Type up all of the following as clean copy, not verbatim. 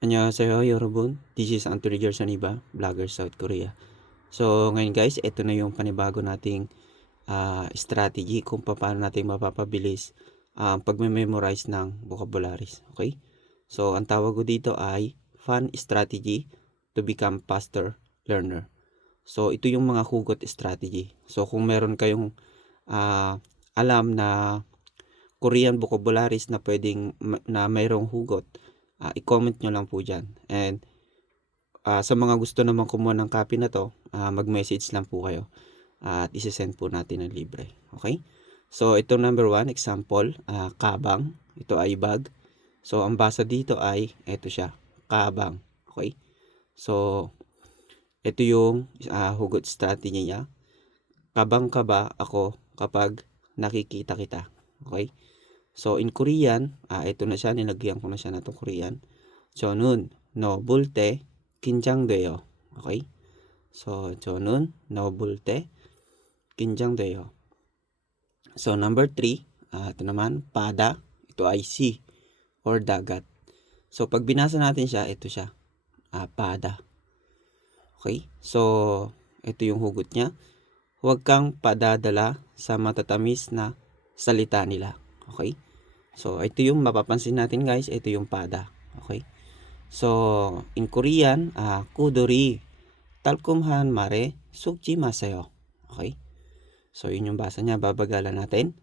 안녕하세요 여러분. This is Anthony Gersoniba, vlogger South Korea. So ngayon guys, ito na yung panibago nating strategy kung paano natin mapapabilis ang pagme-memorize ng vocabularies. Okay? So ang tawag ko dito ay fun strategy to become faster learner. So ito yung mga hugot strategy. So kung meron kayong alam na Korean vocabularies na na mayroong hugot, i-comment nyo lang po dyan. And sa mga gusto naman kumuha ng copy na to, mag-message lang po kayo. At isi-send po natin ng libre. Okay? So, ito number 1, example, kabang. Ito ay bag. So, ang basa dito ay, ito siya, kabang. Okay? So, ito yung hugot strategy niya. Kabang ka ba ako kapag nakikita kita? Okay? So, in Korean, ito na siya, nilagyan ko na siya na itong Korean. 저는 너 볼 때 긴장돼요. Okay? So, 저는 너 볼 때 긴장돼요. So, number 3, ito naman, pada. Ito ay sea or dagat. So, pag binasa natin siya, ito siya, pada. Okay? So, ito yung hugot niya. Huwag kang padadala sa matatamis na salita nila. Okay? So, ito yung mapapansin natin guys. Ito yung pada. Okay? So, in Korean, kudori talkumhan mare sukji masayo. Okay? So, yun yung basa niya. Babagalan natin.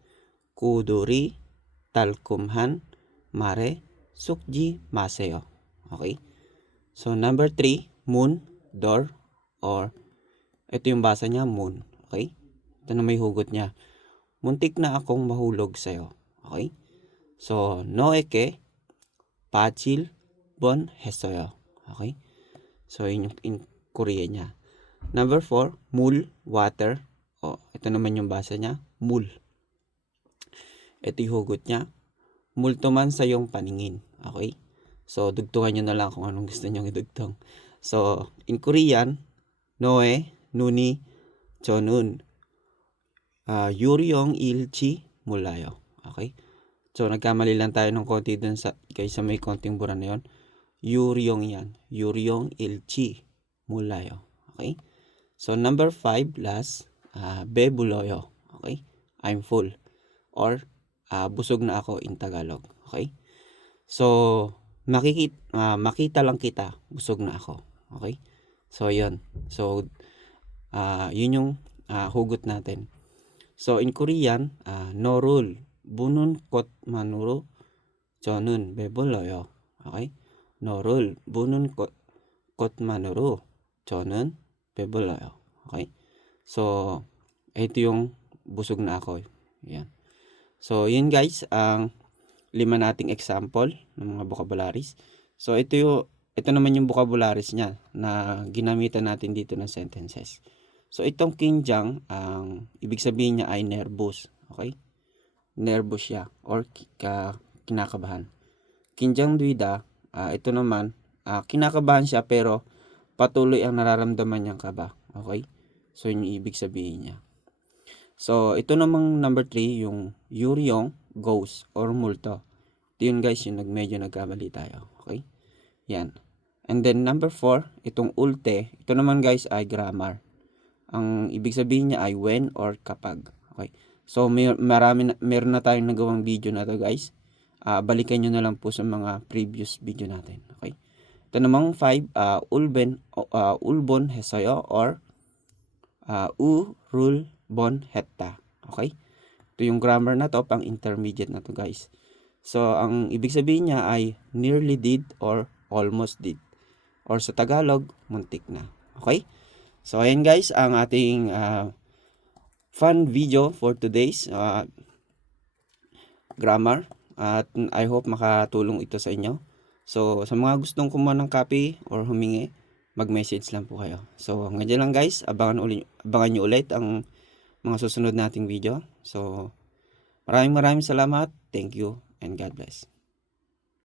Kudori talkumhan mare sukji masayo. Okay? So, number 3, moon, door, or ito yung basa niya, moon. Okay? Ito na may hugot niya. Muntik na akong mahulog sa'yo. Okay? So, noeke 빠질 뻔했어요. Okay? So, yun yung in Korea niya. Number 4, 물, water. Ito naman yung basa niya, 물. Ito yung hugot niya. multo man sa iyong paningin. Okay? So, dugtungan nyo na lang kung anong gusto nyo idugtong. So, in Korean, 너의 눈이 저는 유령 일지 몰라요. Okay? So, nagkamali lang tayo ng konti dun kaysa may konting bura na yun. Yuryong yan. Yuryong ilchi mulayo. Okay? So, number 5, last, bebuloyo. Okay? I'm full. Or, busog na ako in Tagalog. Okay? So, makita lang kita, busog na ako. Okay? So, yun. So, yun yung hugot natin. So, in Korean, 너를 보는 것만으로 저는 배불러요. Okay? 너를 보는 것만으로 저는 배불러요. Okay? So, ito yung busog na ako. Yan. So, yun guys, ang 5 nating example ng mga vocabularies. So, ito naman yung vocabularies niya na ginamitan natin dito ng sentences. So, itong kinjang, ang ibig sabihin niya ay nervous. Okay? Nervous siya or kinakabahan. Kinjang duida, ito naman, kinakabahan siya pero patuloy ang nararamdaman niyang kaba. Okay? So, yun yung ibig sabihin niya. So, ito namang number 3, yung yuryong, ghost, or multo. Ito yun guys, yung medyo nagkamali tayo. Okay? Yan. And then number 4, itong ulte. Ito naman guys ay grammar. Ang ibig sabihin niya ay when or kapag. Okay? So, meron na tayong nagawang video na to guys. Balikan nyo na lang po sa mga previous video natin. Okay? Ito namang 5, ulbon hesayo or rule bon hetta. Okay? Ito yung grammar na to, pang intermediate na to guys. So, ang ibig sabihin niya ay nearly did or almost did. Or sa Tagalog, muntik na. Okay? So, ayan guys, ang ating fun video for today's grammar. At I hope makatulong ito sa inyo. So, sa mga gustong kumuha ng copy or humingi, mag-message lang po kayo. So, ngayon lang guys, abangan nyo ulit ang mga susunod nating video. So, maraming salamat. Thank you and God bless.